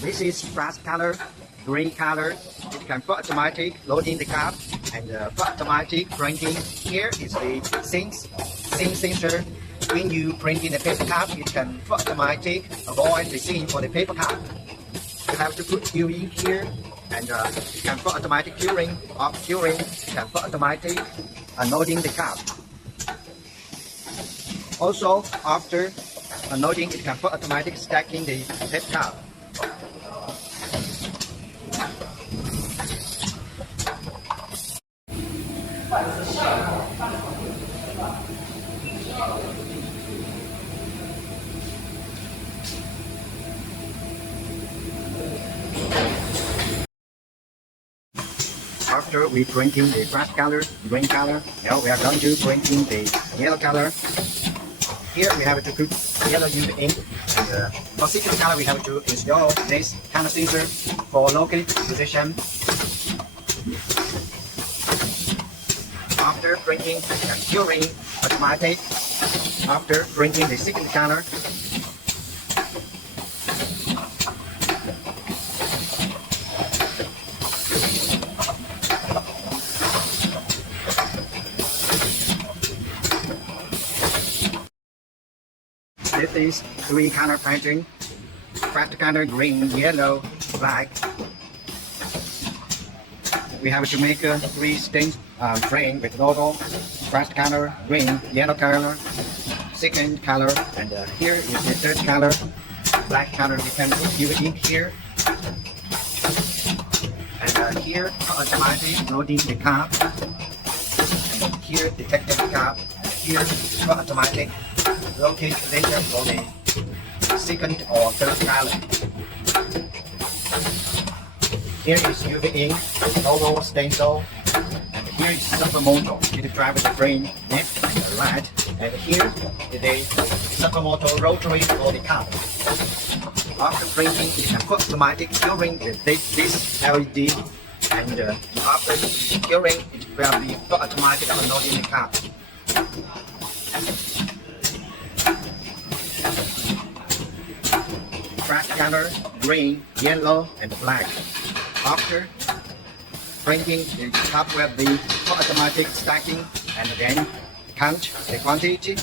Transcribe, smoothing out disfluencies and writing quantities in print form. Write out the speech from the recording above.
This is brass color, green color. It can for automatic loading the cup and for automatic printing. Here is the sync sensor. When you print in the paper cup, it can for automatic avoid the scene for the paper cup. You have to put UV here and it can for automatic curing or curing. It can for automatic loading the cup. Also, after unloading, it can for automatic stacking the paper cup. After we printing the brass color, green color, now we are going to printing the yellow color. Here we have to put yellow UV ink. And for second color, we have to install this color sensor for local position. After printing and curing automatic. After printing the second color. This is three color printing: brass color, green, yellow, black. We have to make three stain frame with logo: brass color, green, yellow color, second color, and here is the third color, black color. We can put UV ink here, and here automatic loading the cup, and here detecting the cup, and here for automatic locate later for the second or third color. Here is UV ink, logo stencil, and here is supermoto. It drives the frame left and right, and here is the supermoto rotary for the cup. After printing, it can put automatic curing this LED, and after curing, it will be put automatic unloading the cup. Brass color, green, yellow, and black. After printing, the cup will be for automatic stacking and then count the quantity